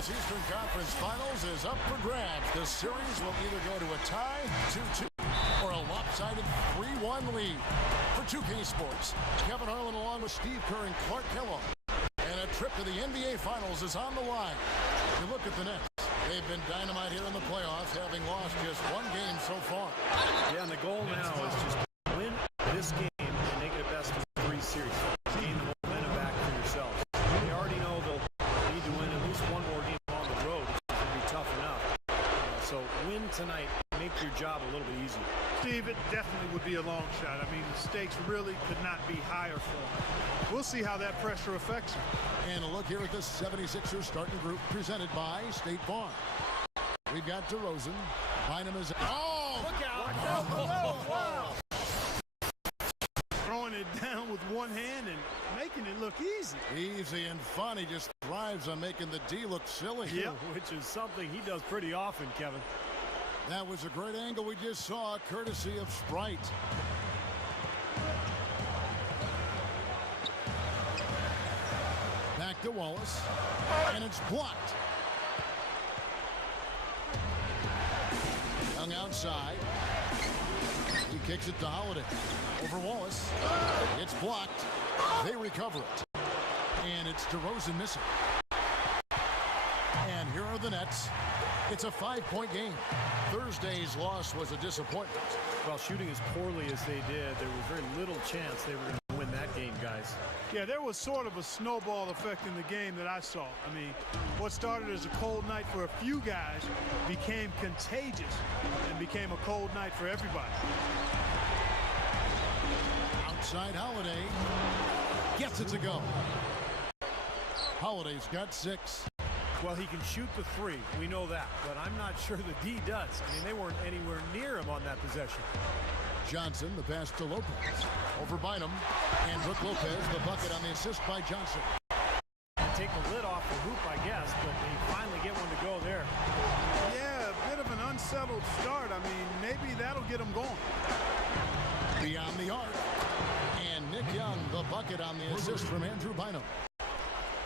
this Eastern Conference Finals is up for grabs. The series will either go to a tie, 2-2, or a lopsided 3-1 lead. For 2K Sports, Kevin Harlan along with Steve Kerr and Clark Kellogg. And a trip to the NBA Finals is on the line. You look at the Nets. They've been dynamite here in the playoffs, having lost just one game so far. Yeah, and the goal now is just to win this game and make it a best-of-3 series. Gain the momentum back for yourself. They already know they'll need to win at least one more game on the road, which is going to be tough enough. So win tonight, make your job a little bit easier. Steve, it definitely would be a long shot. I mean, the stakes really could not be higher for him. We'll see how that pressure affects him. And a look here at the 76ers starting group presented by State Farm. We've got DeRozan. Bynum is... Oh! Look out! Oh, wow! Throwing it down with one hand and making it look easy. Easy and fun. He just thrives on making the D look silly. Yeah, which is something he does pretty often, Kevin. That was a great angle we just saw, courtesy of Sprite. Back to Wallace, and it's blocked. Young outside. He kicks it to Holiday. Over Wallace. It's blocked. They recover it. And it's DeRozan missing. And here are the Nets. It's a 5-point game. Thursday's loss was a disappointment. Well, shooting as poorly as they did, there was very little chance they were going to win that game, guys. Yeah, there was sort of a snowball effect in the game that I saw. I mean, what started as a cold night for a few guys became contagious and became a cold night for everybody. Outside Holiday. Gets it to go. Holiday's got 6. Well, he can shoot the 3. We know that. But I'm not sure the D does. I mean, they weren't anywhere near him on that possession. Johnson, the pass to Lopez. Over Bynum. And Brook Lopez, the bucket on the assist by Johnson. Take the lid off the hoop, I guess, but they finally get one to go there. Yeah, a bit of an unsettled start. I mean, maybe that'll get him going. Beyond the arc. And Nick Young, the bucket on the assist from Andrew Bynum.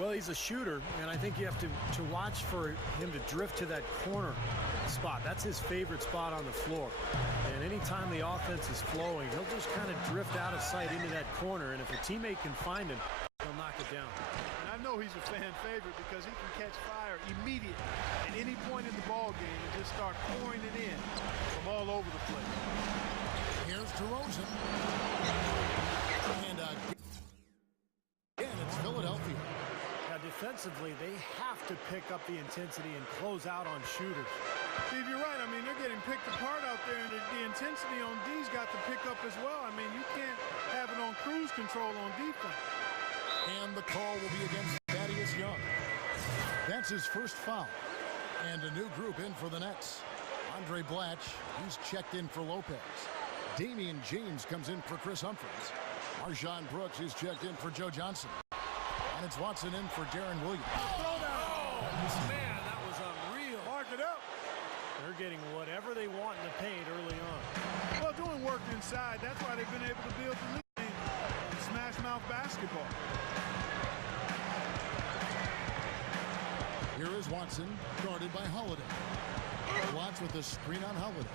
Well, he's a shooter, and I think you have to watch for him to drift to that corner spot. That's his favorite spot on the floor. And anytime the offense is flowing, he'll just kind of drift out of sight into that corner, and if a teammate can find him, he'll knock it down. And I know he's a fan favorite because he can catch fire immediately at any point in the ball game and just start pouring it in from all over the place. Here's DeRozan. And again, it's Philadelphia. Defensively, they have to pick up the intensity and close out on shooters. Steve, you're right. I mean, they're getting picked apart out there, and the intensity on D's got to pick up as well. I mean, you can't have it on cruise control on defense. And the call will be against Thaddeus Young. That's his first foul. And a new group in for the Nets. Andre Blatch, he's checked in for Lopez. Damian James comes in for Chris Humphries. Marshawn Brooks is checked in for Joe Johnson. And it's Watson in for Darren Williams. Oh, man, that was unreal. Mark it up. They're getting whatever they want in the paint early on. Well, doing work inside, that's why they've been able to build the lead on smash mouth basketball. Here is Watson, guarded by Holiday. Watts with the screen on Holiday.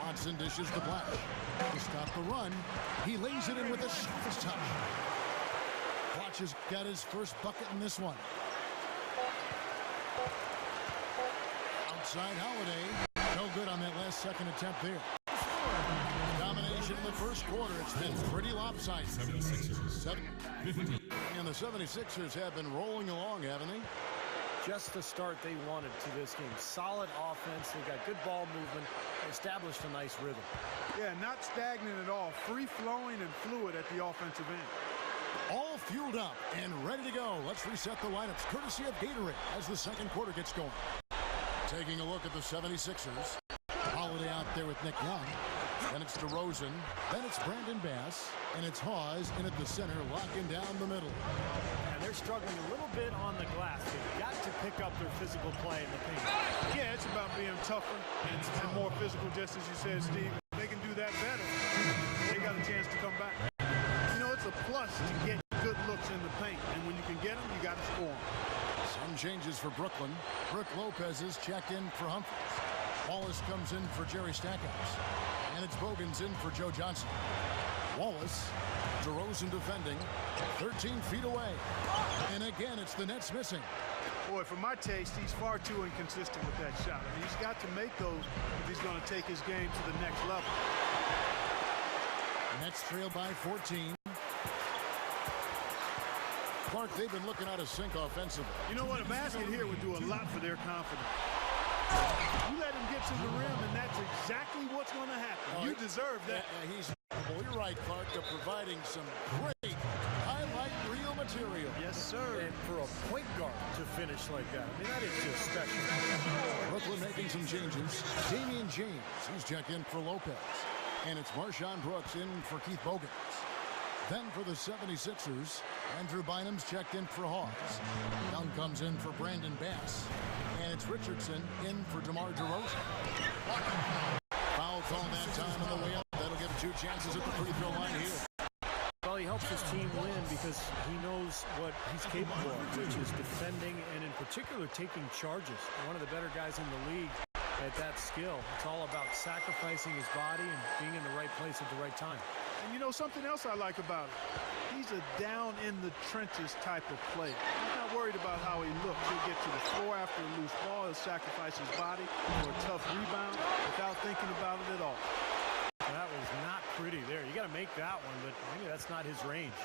Watson dishes to Blatch. To stop the run, he lays it in with a sharpest touch. Blatch has got his first bucket in this one. Outside Holiday. No good on that last second attempt there. Domination in the first quarter. It's been pretty lopsided. 76ers. And the 76ers have been rolling along, haven't they? Just the start they wanted to this game. Solid offense. They got good ball movement. Established a nice rhythm. Yeah, not stagnant at all. Free-flowing and fluid at the offensive end. All fueled up and ready to go. Let's reset the lineups courtesy of Gatorade as the second quarter gets going. Taking a look at the 76ers. Holiday out there with Nick Young. Then it's DeRozan. Then it's Brandon Bass. And it's Hawes in at the center, locking down the middle. And they're struggling a little bit on the glass. They've got to pick up their physical play in the paint. Yeah, it's about being tougher and more physical, just as you said, Steve. If they can do that better, they got a chance to come back. You know, it's a plus to get good looks in the paint. And when you can get them, you got to score them. Suns changes for Brooklyn. Brook Lopez is checked in for Humphries. Wallace comes in for Jerry Stackhouse. And it's Bogans in for Joe Johnson. Wallace, DeRozan defending, 13 feet away. And again, it's the Nets missing. Boy, for my taste, he's far too inconsistent with that shot. I mean, he's got to make those if he's going to take his game to the next level. Nets trail by 14. Clark, they've been looking out of sync offensively. You know what? A basket here would do a lot for their confidence. You let him get to the rim, and that's exactly what's going to happen. You deserve that. Well, you're right, Clark, providing some great highlight reel material. Yes, sir. And for a point guard to finish like that, I mean, that is just special. Brooklyn making some changes. Damian James, he's checked in for Lopez. And it's Marshawn Brooks in for Keith Bogans. Then for the 76ers, Andrew Bynum's checked in for Hawks. Young comes in for Brandon Bass. And it's Richardson in for DeMar DeRozan. Foul call that time on the way up. That'll give 2 chances at the free throw line here. Well, he helps his team win because he knows what he's capable of, which is defending and in particular taking charges. One of the better guys in the league at that skill. It's all about sacrificing his body and being in the right place at the right time. And you know something else I like about him? He's a down-in-the-trenches type of player. He's not worried about how he looks. He'll get to the floor after a loose ball. He'll sacrifice his body for a tough rebound without thinking about it at all. That was not pretty there. You got to make that one, but maybe that's not his range.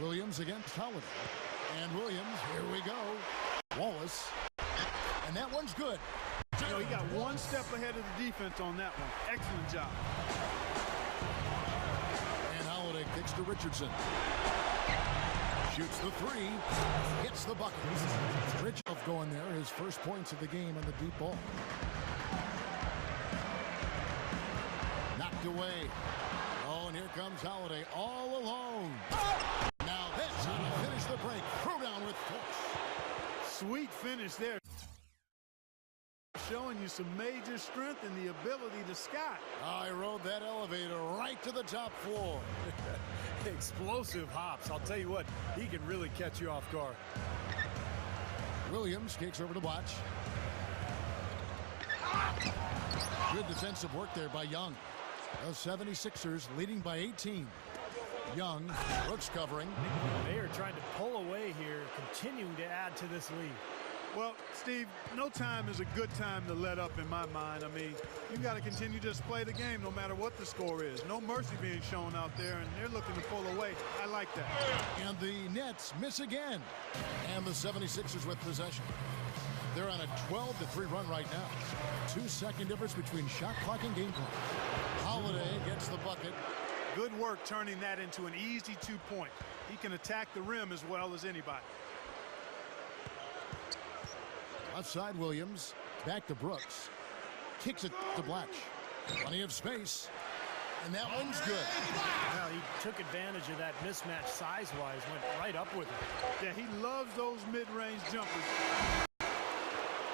Williams against Holiday. And Williams, here we go. Wallace. And that one's good. You know, he got one step ahead of the defense on that one. Excellent job. And Holiday kicks to Richardson. Shoots the 3. Hits the bucket. Richard going there. His first points of the game on the deep ball. Knocked away. Oh, and here comes Holiday all alone. Now this how to finish the break. Throw down with force. Sweet finish there. Showing you some major strength and the ability to sky. I rode that elevator right to the top floor. Explosive hops. I'll tell you what, he can really catch you off guard. Williams kicks over to Watch. Good defensive work there by Young. The 76ers leading by 18. Young, Brooks covering. They are trying to pull away here, continuing to add to this lead. Well, Steve, no time is a good time to let up in my mind. I mean, you got to continue to just play the game no matter what the score is. No mercy being shown out there, and they're looking to pull away. I like that. And the Nets miss again. And the 76ers with possession. They're on a 12-3 run right now. 2-second difference between shot clock and game clock. Holiday gets the bucket. Good work turning that into an easy 2-point. He can attack the rim as well as anybody. Outside Williams, back to Brooks. Kicks it to Blatch. Plenty of space. And that one's good. Well, he took advantage of that mismatch size-wise, went right up with it. Yeah, he loves those mid-range jumpers.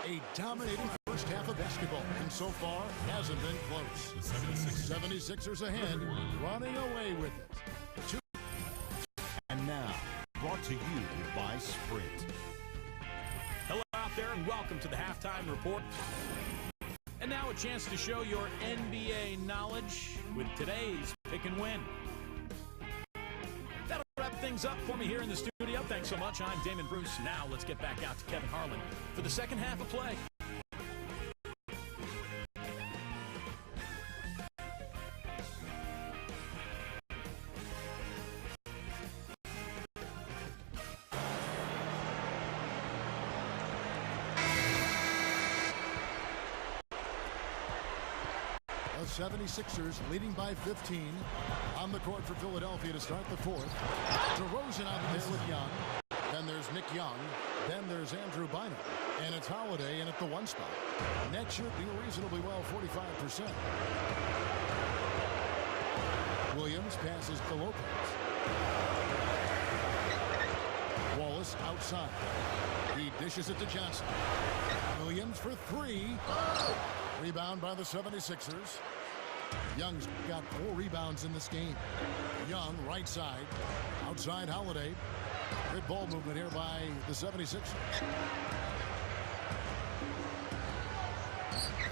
A dominating first half of basketball, and so far hasn't been close. 76ers ahead, running away with it. And now, brought to you by Sprint. Hello out there and welcome to the Halftime Report. And now a chance to show your NBA knowledge with today's Pick and Win. That'll wrap things up for me here in the studio. Thanks so much. I'm Damon Bruce. Now let's get back out to Kevin Harlan for the second half of play. The 76ers leading by 15 on the court for Philadelphia to start the fourth. DeRozan out there with Young. Then there's Nick Young. Then there's Andrew Bynum. And it's Holiday in at the 1 spot. Net shooting reasonably well, 45%. Williams passes to Lopez. Wallace outside. He dishes it to Johnson. Williams for 3. Rebound by the 76ers. Young's got 4 rebounds in this game. Young, right side. Outside Holiday. Good ball movement here by the 76ers.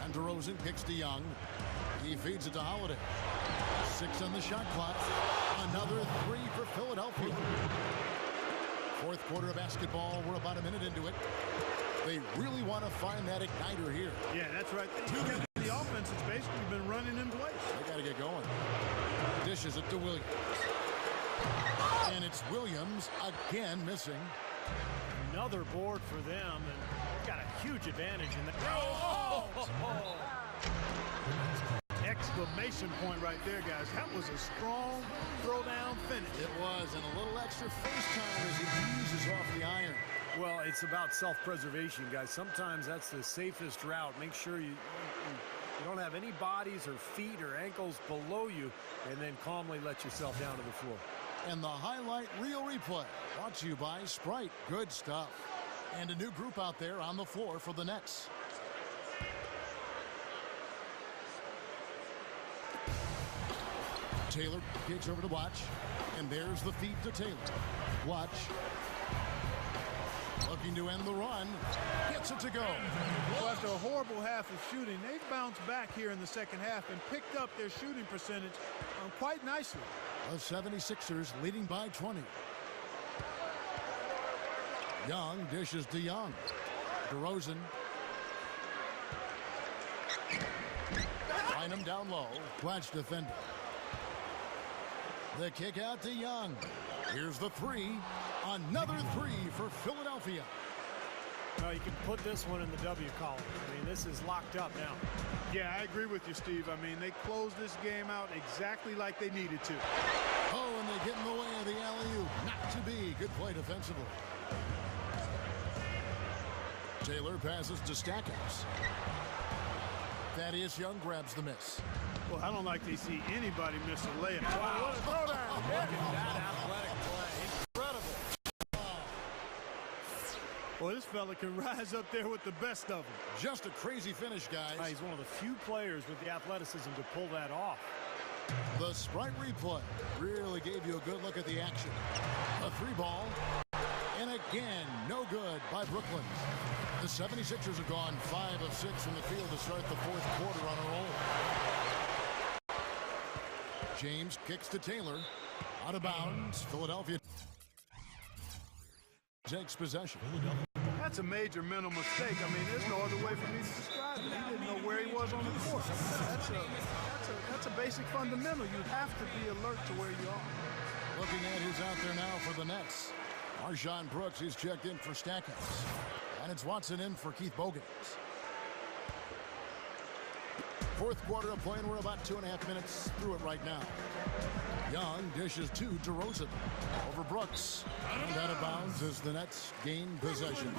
And DeRozan kicks to Young. He feeds it to Holiday. 6 on the shot clock. Another 3 for Philadelphia. Fourth quarter of basketball. We're about a minute into it. They really want to find that igniter here. Yeah, that's right. The offense has basically been running in place. They got to get going. Dishes it to Williams. And it's Williams again missing. Another board for them, and they've got a huge advantage in that. Exclamation point right there, guys. That was a strong throwdown finish. It was, and a little extra face time as he eases off the iron. Well, it's about self-preservation, guys. Sometimes that's the safest route. Make sure you don't have any bodies or feet or ankles below you, and then calmly let yourself down to the floor. And the highlight reel replay brought to you by Sprite. Good stuff. And a new group out there on the floor for the Nets. Taylor kicks over to Watch, and there's the feed to Taylor. Watch looking to end the run, gets it to go. Well, after a horrible half of shooting, they've bounced back here in the second half and picked up their shooting percentage quite nicely. The 76ers leading by 20. Young dishes to Young. DeRozan. Find him down low. Watch defender. The kick out to Young. Here's the 3. Another 3 for Philadelphia. No, you can put this one in the W column. I mean, this is locked up now. Yeah, I agree with you, Steve. I mean, they closed this game out exactly like they needed to. Oh, and they get in the way of the alley-oop. Not to be. Good play defensively. Taylor passes to Stackhouse. Thaddeus Young grabs the miss. Well, I don't like to see anybody miss a layup. Wow, what a throwdown. Look at that athletic play. Incredible. Well, this fella can rise up there with the best of them. Just a crazy finish, guys. He's one of the few players with the athleticism to pull that off. The Sprite replay really gave you a good look at the action. A 3-ball, and again, no good by Brooklyn. The 76ers have gone 5 of 6 from the field to start the fourth quarter on a roll. James kicks to Taylor. Out of bounds. Philadelphia takes possession. That's a major mental mistake. I mean, there's no other way for me to describe it. He didn't know where he was on the court. That's a basic fundamental. You have to be alert to where you are. Looking at who's out there now for the Nets. Marshawn Brooks is checked in for Stackhouse. And it's Watson in for Keith Bogans. Fourth quarter of play, and we're about 2.5 minutes through it right now. Young dishes to DeRozan over Brooks. And out of bounds as the Nets gain possession.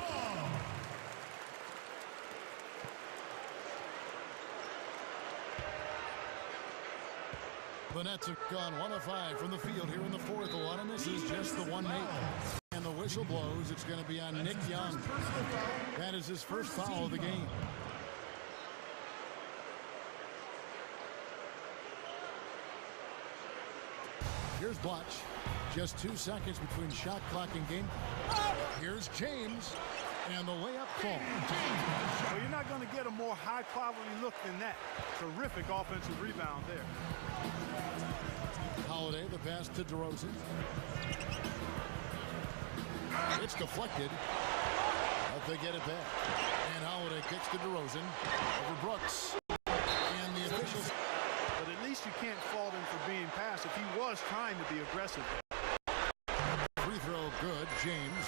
The Nets have gone 1 of 5 from the field here in the fourth. A lot of misses, just the one make. And the whistle blows. It's going to be on Nick Young. That is his first foul of the game. Here's Blatch. Just 2 seconds between shot clock and game. Here's James. And the layup falls. Well, you're not going to get a more high-quality look than that. Terrific offensive rebound there. Holiday, the pass to DeRozan. It's deflected. But they get it back. And Holiday kicks to DeRozan over Brooks. And the officials. But at least you can't fault him for being passive. He was trying to be aggressive. Free throw good. James.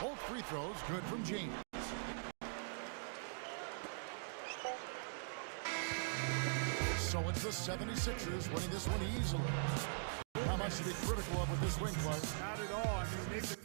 Both free throws good from James. So it's the 76ers winning this one easily. How much to be critical of with this win, Clark? Not at all. I mean, they've